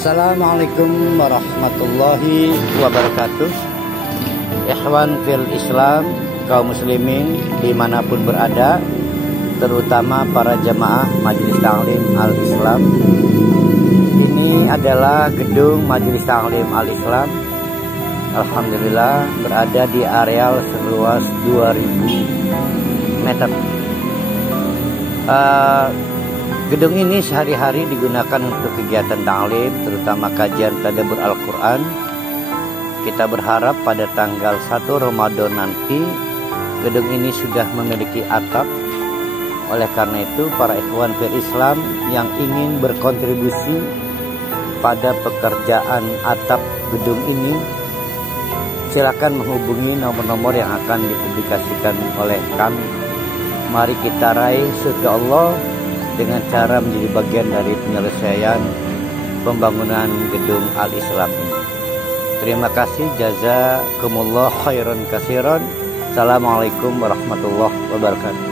Assalamualaikum warahmatullahi wabarakatuh. Ikhwan fil Islam, kaum muslimin dimanapun berada, terutama para jamaah Majelis Ta'lim Al-Islam. Ini adalah gedung Majelis Ta'lim Al-Islam. Alhamdulillah berada di areal seluas 2000 meter. Gedung ini sehari-hari digunakan untuk kegiatan ta'lim, terutama kajian tadabbur Al-Quran. Kita berharap pada tanggal 1 Ramadan nanti gedung ini sudah memiliki atap. Oleh karena itu para ikhwan fil Islam yang ingin berkontribusi pada pekerjaan atap gedung ini, silakan menghubungi nomor-nomor yang akan dipublikasikan oleh kami. Mari kita raih surga Allah dengan cara menjadi bagian dari penyelesaian pembangunan gedung Al-Islam ini. Terima kasih, jazakumullah khairan katsiran. Assalamualaikum warahmatullahi wabarakatuh.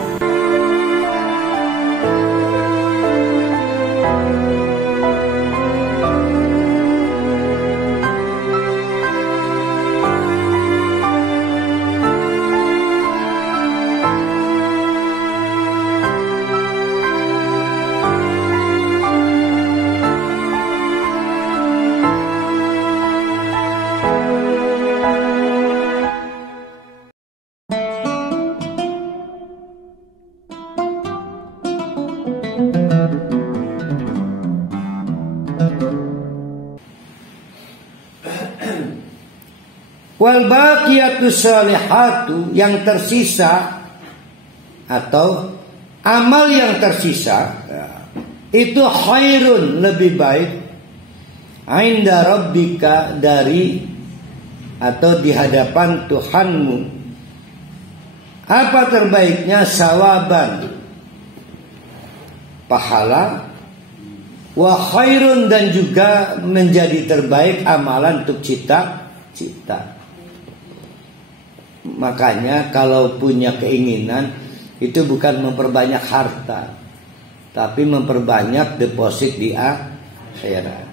Wal baqiyatus salihatu, yang tersisa atau amal yang tersisa itu khairun, lebih baik, inda rabbika, dari atau di hadapan Tuhanmu. Apa terbaiknya? Sawaban, pahala, wa khairun, dan juga menjadi terbaik amalan untuk cita-cita. Makanya kalau punya keinginan itu bukan memperbanyak harta, tapi memperbanyak deposit di akhirat.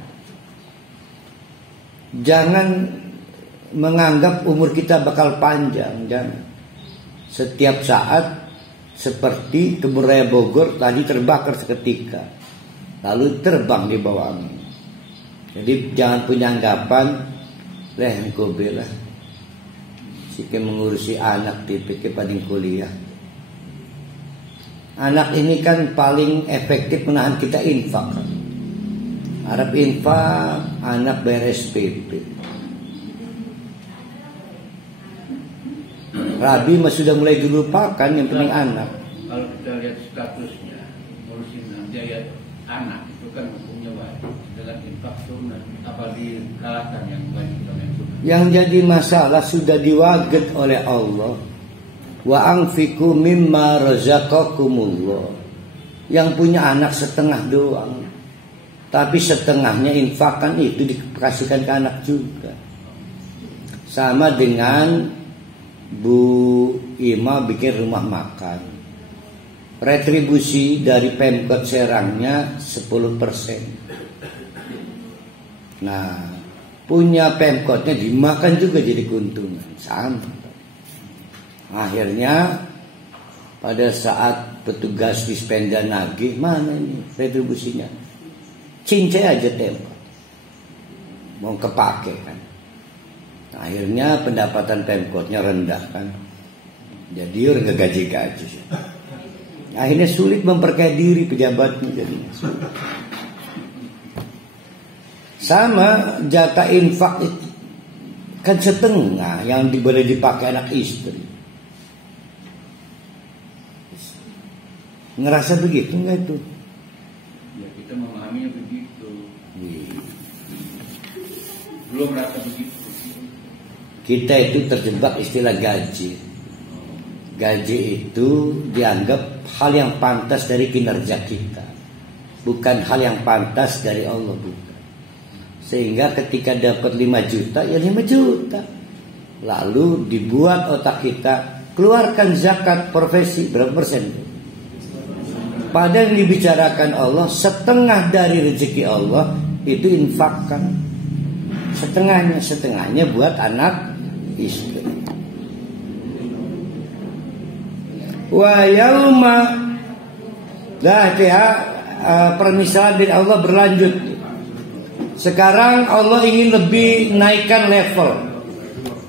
Jangan menganggap umur kita bakal panjang. Jangan. Setiap saat seperti kebun raya Bogor tadi terbakar seketika, lalu terbang di bawah angin. Jadi jangan punya anggapan engko bela sike mengurusi anak tipik paling kuliah. Anak ini kan paling efektif menahan kita infak. Harap infak, anak beres PP. Rabi mah sudah mulai dilupakan, yang penting anak. Kalau kita lihat statusnya, ngurusin biaya anak itu kan hukumnya wajib. Dengan infak sunnah, apalagi kalahkan yang wajib dan yang sunnah. Yang jadi masalah sudah diwaget oleh Allah. Wa anfiqu mimma razaqakumullah. Yang punya anak setengah doang, tapi setengahnya infakkan itu dikasihkan ke anak juga. Sama dengan Bu Ima bikin rumah makan, retribusi dari Pemkot Serangnya 10%. Nah, punya Pemkotnya dimakan juga jadi keuntungan. Sama. Akhirnya pada saat petugas dispenda nagih, mana ini retribusinya? Cincai aja tembak, mau kepake kan. Akhirnya pendapatan Pemkotnya rendah kan, jadi orang gak gaji-gaji. Akhirnya sulit memperkaya diri pejabatnya, jadi sama jatah infak itu kan setengah yang boleh dipakai anak istri. Ngerasa begitu nggak itu? Ya, kita memahaminya begitu. Belum merasa begitu. Kita itu terjebak istilah gaji. Gaji itu dianggap hal yang pantas dari kinerja kita, bukan hal yang pantas dari Allah, bukan. Sehingga ketika dapat 5 juta, ya 5 juta. Lalu dibuat otak kita, keluarkan zakat profesi berapa persen? Padahal yang dibicarakan Allah, setengah dari rezeki Allah itu infakkan. Setengahnya buat anak istri. Wa yauma permisalan dari Allah berlanjut. Sekarang Allah ingin lebih naikkan level,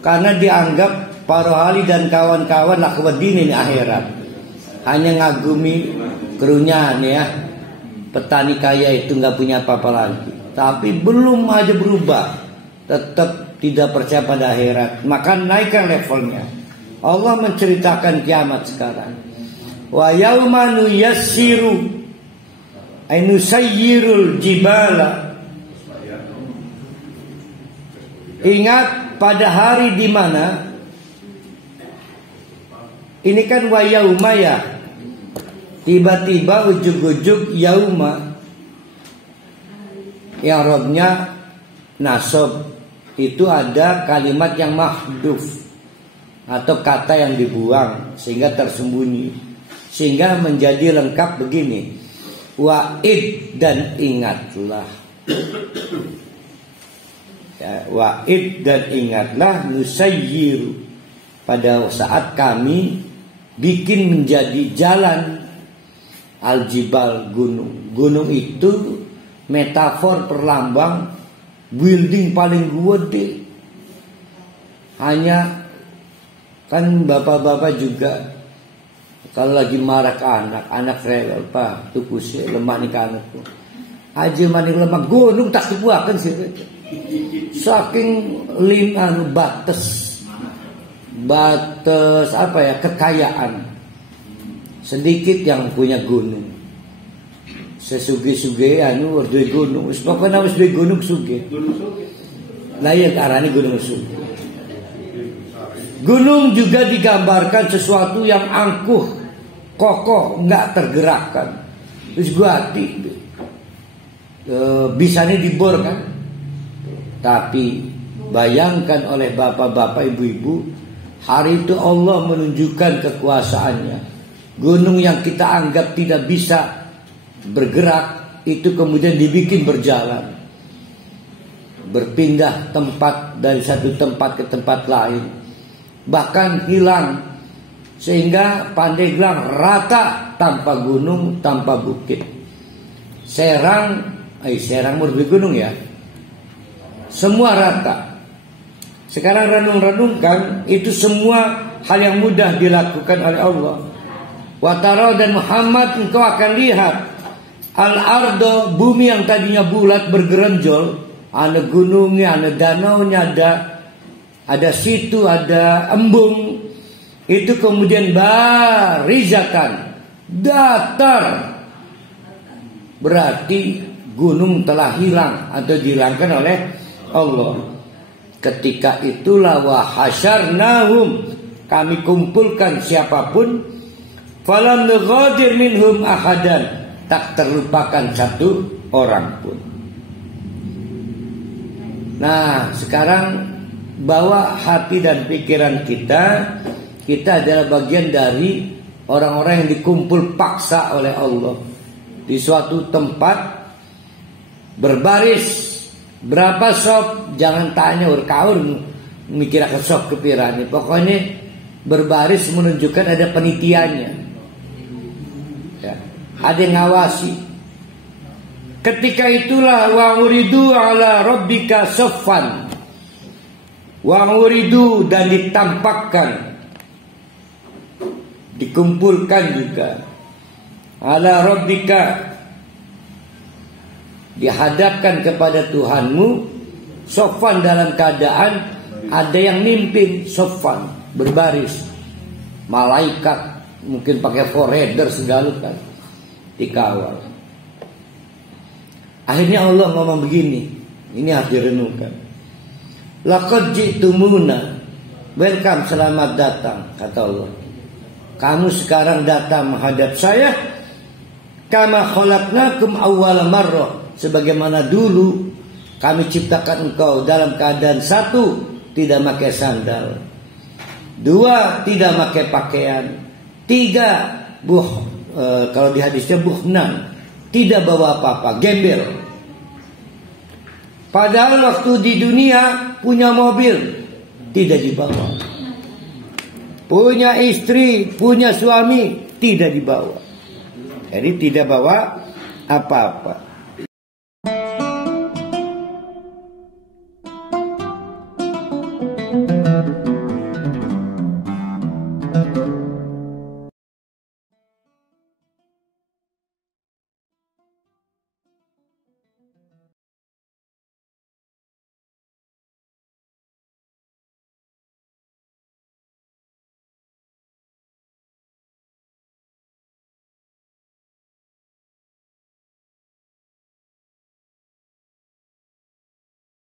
karena dianggap para ahli dan kawan-kawan lakhwaddin ini akhirat hanya ngagumi kerunyaan ya. Petani kaya itu nggak punya apa-apa lagi, tapi belum aja berubah, tetap tidak percaya pada akhirat. Maka naikkan levelnya. Allah menceritakan kiamat sekarang. Wa yauma nuyassiru ay nusayyirul jibala. Ingat pada hari di mana ini kan wa yauma ya. Tiba-tiba ujug-ujug yauma yang robnya nasab, itu ada kalimat yang mahduf atau kata yang dibuang sehingga tersembunyi, sehingga menjadi lengkap begini. Wa'id dan ingatlah ya, wa'id dan ingatlah nusayyiru, pada saat kami bikin menjadi jalan aljibal, gunung itu metafor perlambang building paling gede. Hanya kan bapak-bapak juga kalau lagi marah ke anak rewel pak tuku sih lemah nih ke anakku aja maning lemah gunung tak dibuakan sih saking batas apa ya, kekayaan. Sedikit yang punya gunung. Sesuge-suge anu duwe gunung. Wis pokoknya wis duwe gunung suge. Lah ya arane gunung suge. Gunung juga digambarkan sesuatu yang angkuh, kokoh, enggak tergerakkan. Terus gua hati bisanya dibor kan. Tapi bayangkan oleh bapak-bapak, ibu-ibu, hari itu Allah menunjukkan kekuasaannya. Gunung yang kita anggap tidak bisa bergerak itu kemudian dibikin berjalan, berpindah tempat dari satu tempat ke tempat lain, bahkan hilang, sehingga Pandeglang rata tanpa gunung, tanpa bukit. Serang merupakan gunung ya, semua rata. Sekarang renung-renungkan, itu semua hal yang mudah dilakukan oleh Allah. Watara dan Muhammad, engkau akan lihat al-ardo, bumi yang tadinya bulat bergeronjol, ada gunungnya, ada danaunya, ada situ, ada embung, itu kemudian barizatan, datar. Berarti gunung telah hilang atau dihilangkan oleh Allah. Ketika itulah wa hasyarnahum, kami kumpulkan siapapun, falam nughadir minhum ahadan, tak terlupakan satu orang pun. Nah, sekarang bawa hati dan pikiran kita adalah bagian dari orang-orang yang dikumpul paksa oleh Allah di suatu tempat berbaris. Berapa sop? Jangan tanya urkaur mikir ke sop kepirani. Pokoknya berbaris menunjukkan ada penitiannya. Ya, ada yang ngawasi. Ketika itulah wa uridu ala rabbika saffan. Wa uridu, dan ditampakkan, dikumpulkan juga ala rabbika, dihadapkan kepada Tuhanmu, sofan, dalam keadaan ada yang mimpin, sofan, berbaris, malaikat mungkin pakai forerunner segala kan, dikawal. Akhirnya Allah ngomong begini, ini harus direnungkan. Laqad ji'tumuna, welcome, selamat datang, kata Allah. Kamu sekarang datang menghadap saya, kama khalaqnakum awwala marrah, sebagaimana dulu kami ciptakan engkau dalam keadaan satu, tidak pakai sandal, dua, tidak pakai pakaian, tiga, kalau di hadisnya buhnan, tidak bawa apa-apa, gembel. Padahal waktu di dunia punya mobil, tidak dibawa. Punya istri, punya suami, tidak dibawa. Jadi tidak bawa apa-apa.